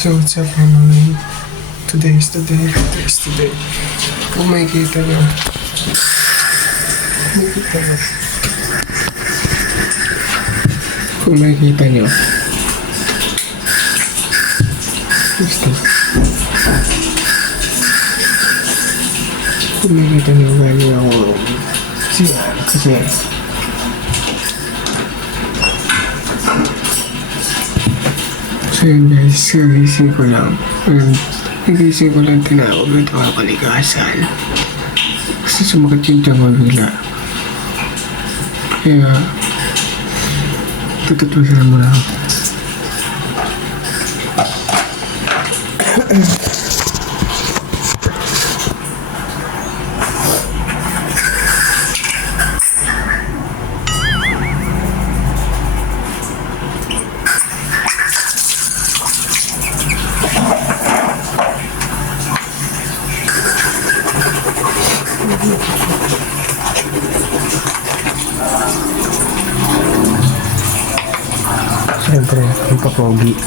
So what's up family? Today is the day. Kung makikita nyo. Kung makikita nyo. Gusto. Kung makikita nyo galing ako siya kasi so yun guys, nagising ko lang. Tinawag ito ako kalikasan. Kasi sumakit yung tiyan ko bigla. Kaya, tututusan mo lang. Siyempre, ang papogi.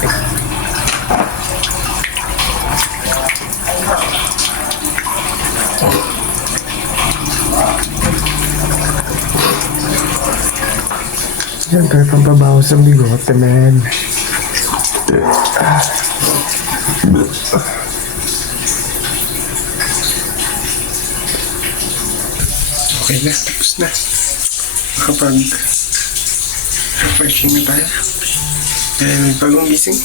Siyempre, pampabawas ang bigote, man. Okay na, tapos na. Refreshing na tayo. Dahil may bagong gising.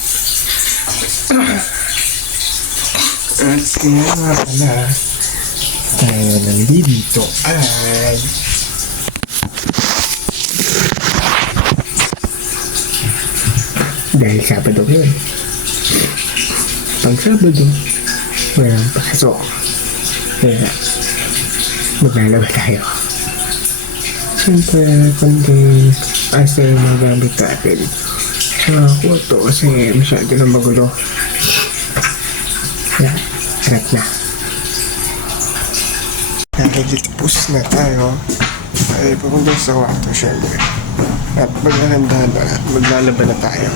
At kaya nga pala, tayo nandito ay dahil Sabado yun. Pag Sabado, walang pasok. Kaya, maglalaba tayo. Siyempre, kundi asal magamit natin sa kwarto kasi masyado na magulo. Kaya, harap na. Kaya tapos na tayo. Ay, pupunta sa kwarto siyempre. At maglalaba na tayo.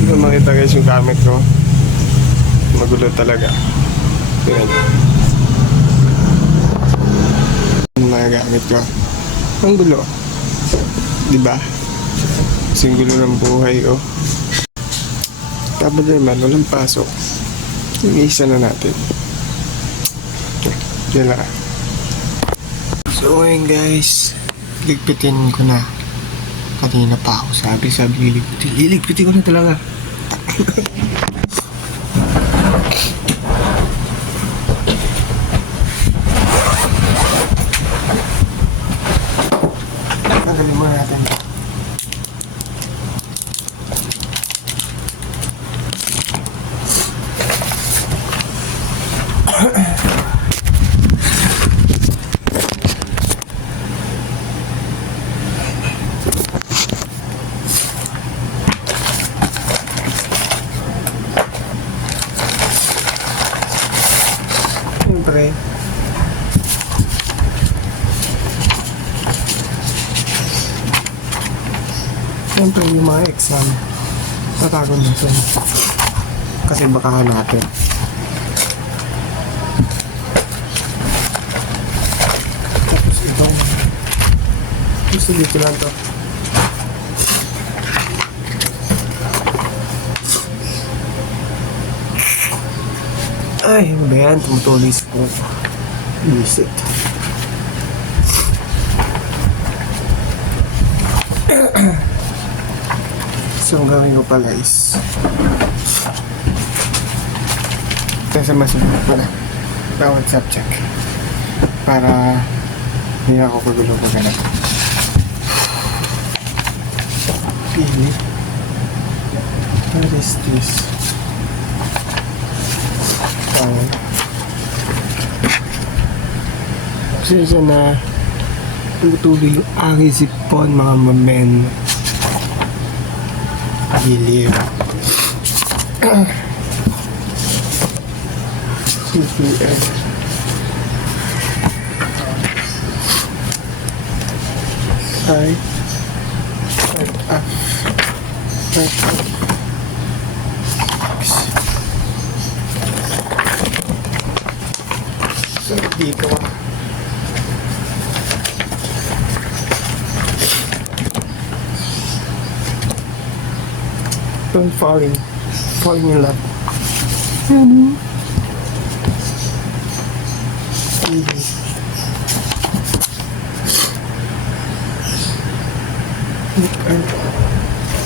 Hindi makita guys yung gamit ko. Magulo talaga. Tingnan nyo. Yung mga gamit ko. Ang gulo. Diba? Kasing gulo ng buhay ko. Tapos naman, walang pasok. Yung isa na natin. Yan lang. So ngayon guys, ligpitin ko na. Kanina pa ako sabi liligpitin ko na talaga. Magaling mo natin. Siyempre yung mga exam tatago na siya kasi baka hanapin. Tapos itong gusto dito lang to. Ay, ano ba yan? Tumutulis po. Visit. So, ang gawin ko pala is sasama-sama ko na bawat subject para hindi na ako pagulo ko ganun. Pili. What is this? Pasensya na tutuloy yung aking sipon mga mamen. Giliw. CPS. Hi. Right up. Right up. So, dito ka. Don't falling in love.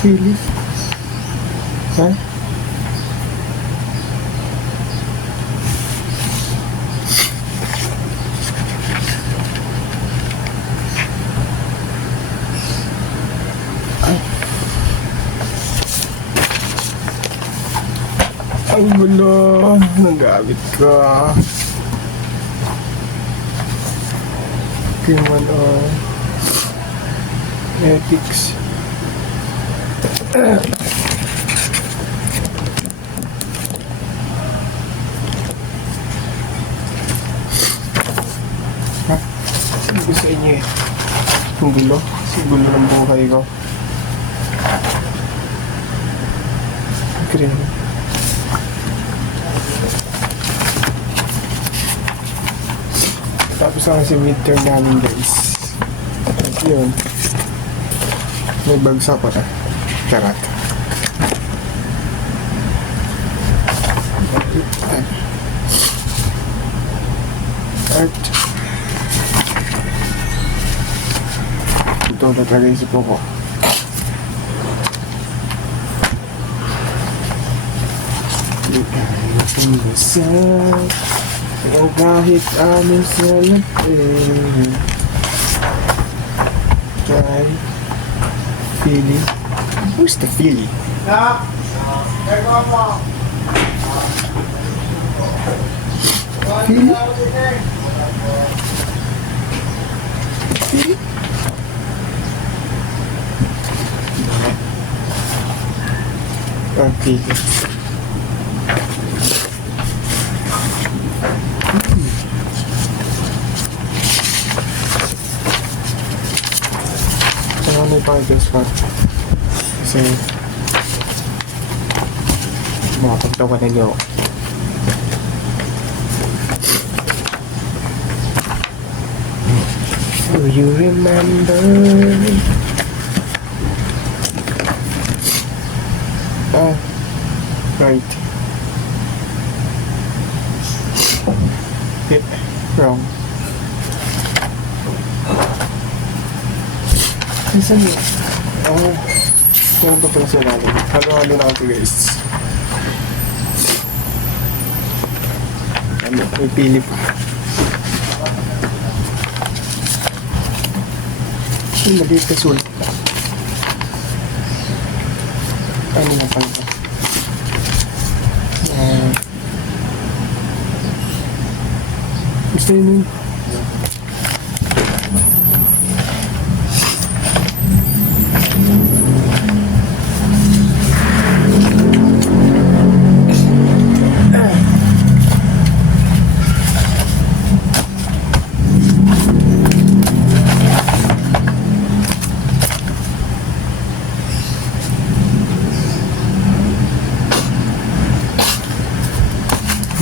Really? Huh? Ang gulo, nagabit ka. Human or ethics. Ha? Sabi ko sa inyo eh. Ang gulo. Ang gulo ng buhay ko. Green. Tapos lang si midterm namin guys. At yun. May bagsak ko na. Karat. Art. Ito talaga isip ko. Ang basag. Ang kahit anong salapin. Try. Philly. Who's the Philly? Yeah. Philly? Philly? Okay. Ano pa yung best part? Kasi makapagtawa na niyo. Do you remember? Ah, right. Hit wrong. Minsan yun. Meron pa pala sa natin. Halo-halo na ako guys. Ano, may pili pa. Yung maliit na sulit. Ano na pala ito? Gusto yun yun?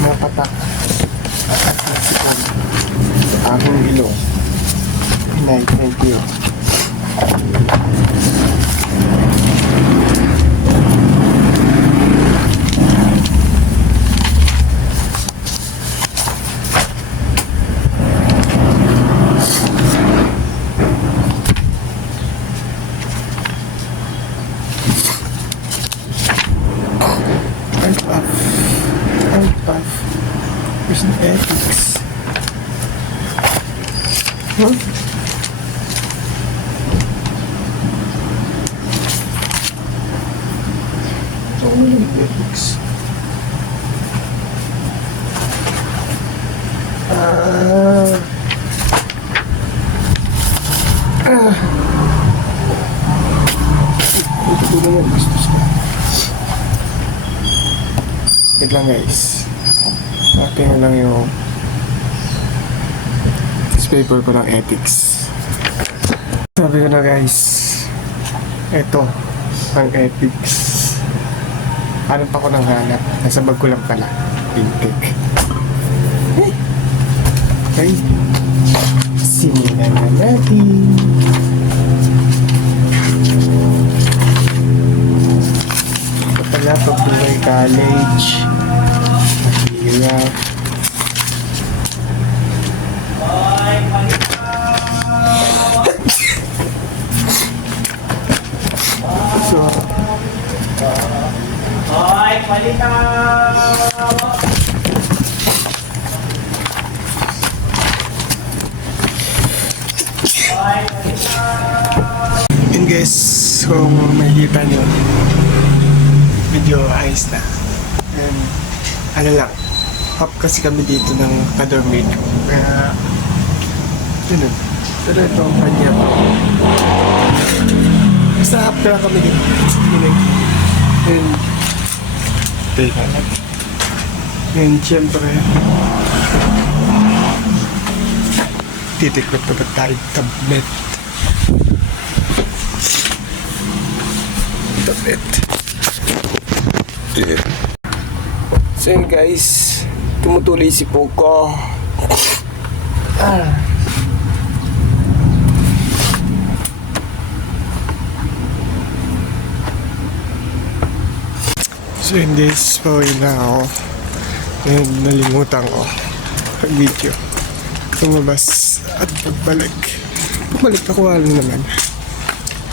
Mapatak. Mexican. Ahong ilong. Night, thank you. There's an ethics. Huh? Only ethics. Ito naman bastos ka. Wait lang guys. Ating lang yung paper ko ng ethics. Sabi ko na guys, ito ang epic. Ano pa ko nang hanap? Nasa bag ko lang pala. Epic. Okay. Simulan na natin. Ito pala pagbuhay college. Mahirap. So, Hoy, palitaw! yun guys, kung makikita nyo, video ayos na. And, ano lang, hop kasi kami dito ng ka-dormate ko. Kaya, yun. Pero ito ang kanya pa. Basta hop na lang kami dito. And, teka lang. And, syempre, titiklop na ba tayo tablet? Tablet. So yun guys, tumutuloy si Poco. So yun guys, pauwi na ako. And nalimutan ko ang video. Lumabas at pagbalik. Pagbalik ako ano naman.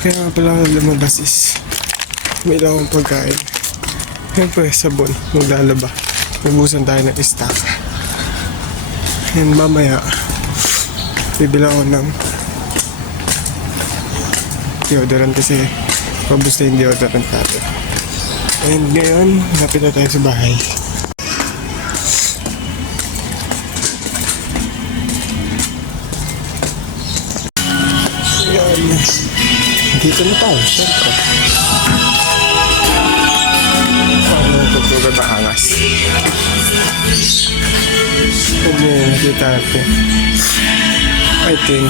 Kaya nga pala lumabas is may lang akong pagkain. Siyempre sabon, maglalaba. Nabusan tayo ng stock. And mamaya bibila ako ng deodorant kasi pabus na yung deodorant natin. And ngayon, napit na tayo sa bahay. Ayan. Dito na tayo, syempre. Paano tutulog na angas? Ayan, dito natin. I think,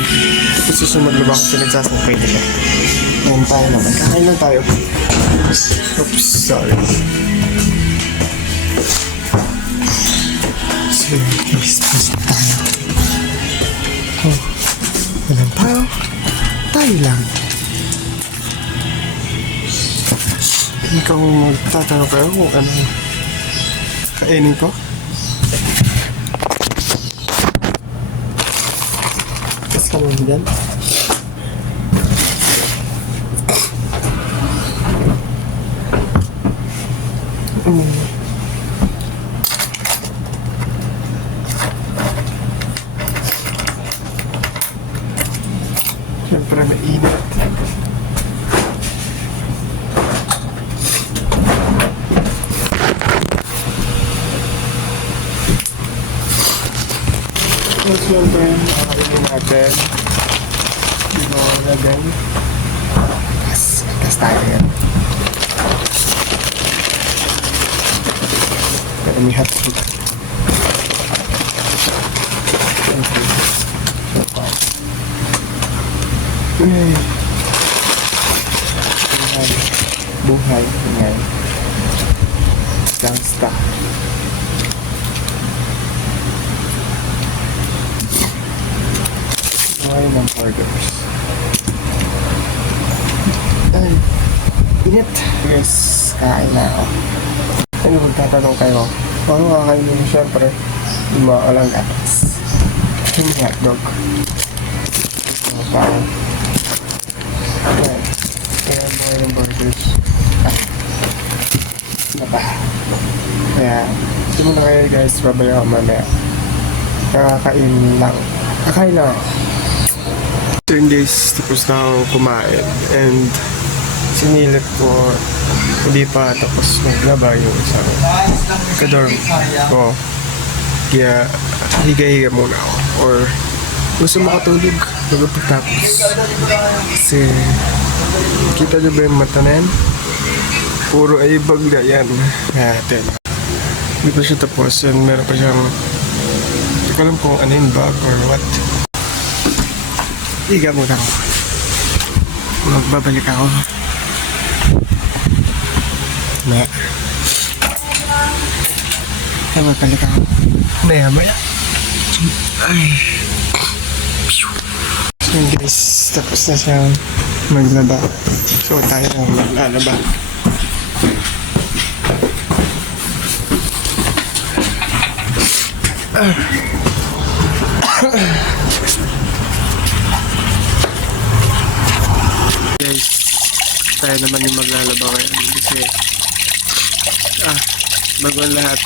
susunod na ba kasi nagsasangkay nila? Ayan tayo naman. Kakain lang tayo. Oops, sorry. So, guys, tapos na tayo. Oh, walang tayo. Tayo lang. Ikaw magtatanong kayo kung ano kainin ko? Tapos ka lang dyan. Siyempre mainit. So, siyempre, makakainin natin. Dito na din. Kas tayo yan. Pero may hot soup. Buhay. Buhay. Buhay. Gangsta. Buhay ng burgers. Ay. Init. Yes. Kain na ako. Ano magtatanong kayo? Ano kakainin mo siyempre? Yung mga walang gatas. Yung hotdog. Mga parang ayan. Kaya mga yung burgers. Ano ba? Kaya, ito muna kayo guys. Babalik ako mamaya. Kakain lang. Kakain lang ako. 10 days tapos na ako kumain. And sinilip ko hindi pa tapos maglaba yung isang kadorm ko. Kaya higa-higa muna ako. Or gusto makatulog bago pagtapos. Kasi kita nyo ba yung mata na yan? Puro ayibag na yan natin. Hindi pa siya tapos and meron pa siyang hindi ko alam kung ano yung bag or what. Higa muna ako. Magbabalik ako. Maya. Magbabalik ako. Maya. Ay. So guys, tapos na siyang maglaba. So tayo lang maglalaba. Guys, tayo naman yung maglalaba ngayon kasi bago ang lahat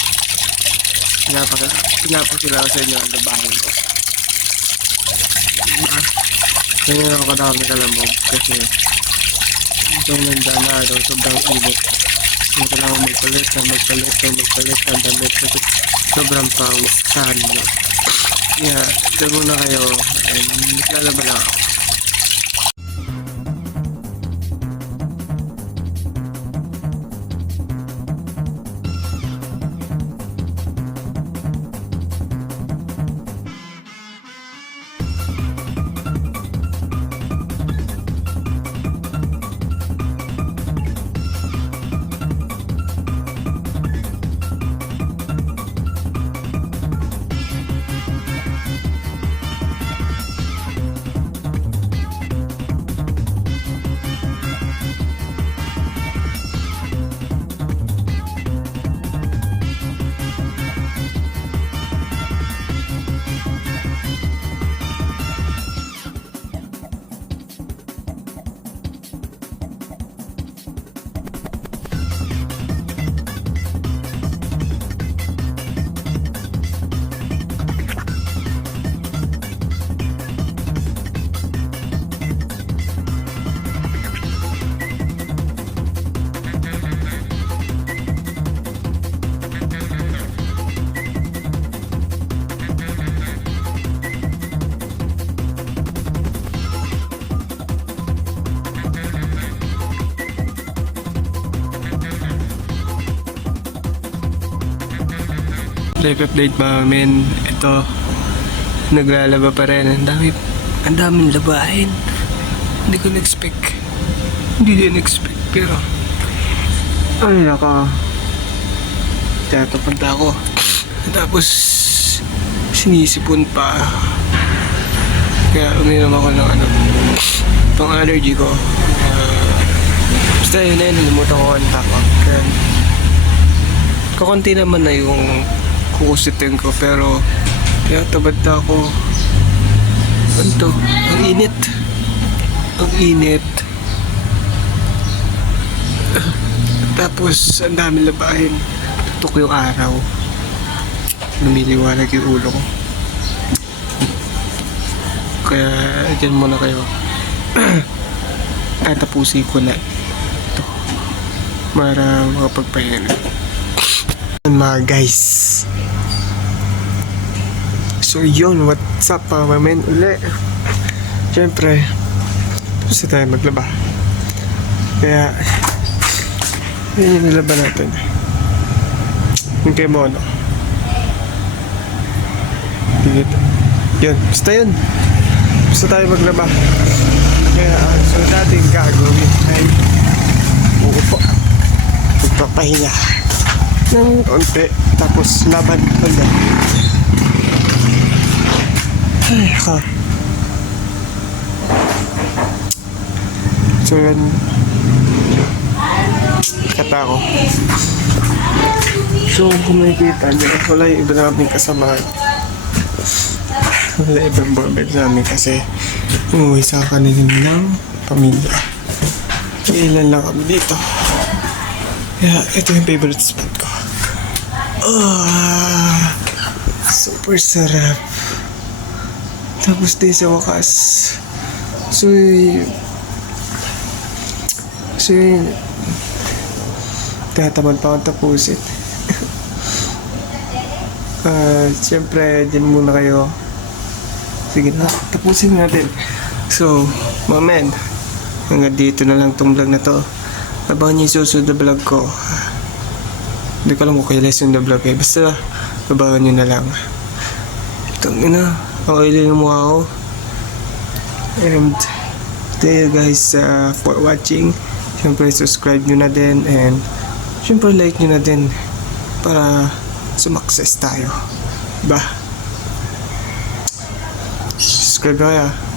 pinapakilala ko sa inyo ang labahin ko. Ganyan ako kadami kalambog kasi itong nandaan na araw sobrang init. Hindi ko lang magpalit ang damit kasi sobrang pawis saan mo. Yeah, dyan muna kayo and maglalaba lang ako. Life update mga men. Ito, naglalaba pa rin. Ang daming labahin. Hindi ko na-expect. Hindi din expect pero ay naka tatapunta ako. Tapos sinisipon pa. Kaya uminom ako ng pang allergy ko. Basta yun na yun, nalimutan ko ang tapa. Kaya kakunti naman na yung kukusitin ko pero tinatabad na ako. Ano to? Ang init. Ang init. Tapos ang dami labahin. Tutok yung araw. Lumiliwanag yung ulo ko. Kaya dyan muna kayo. Tatapusin ko na ito para makapagpahinga na. Mga guys, so yun, what's up mga men uli. Siyempre tapos na tayo maglaba kaya yun yung nilaba natin yung kay Mono dito. Yun, basta tayo maglaba kaya so natin gagawin ay uupo magpapahinga ng konti tapos laban ulit. Ay ha. So yun, kata ko. So kung makikita nyo, wala yung iba namin kasama. Wala ibang borbed namin kasi umuwi sa kanila ng pamilya. Ilan lang kami dito. Kaya ito yung favorite spot ko. Super sarap. Tapos din sa wakas. So yun, tatamad pa akong tapusin. Siyempre, dyan muna kayo. Sige na, tapusin natin. So, mga men, hanggang dito na lang tong vlog na to. Abangan niyo yung susunod na vlog ko. Hindi ko alam kung kailan yung vlog eh. Basta, abangan niyo na lang. Itong ina, ang oily ng mukha ko. And, Thank you guys for watching. Siyempre subscribe nyo na din and siyempre like nyo na din para sumakses tayo. Ba? Subscribe na kaya.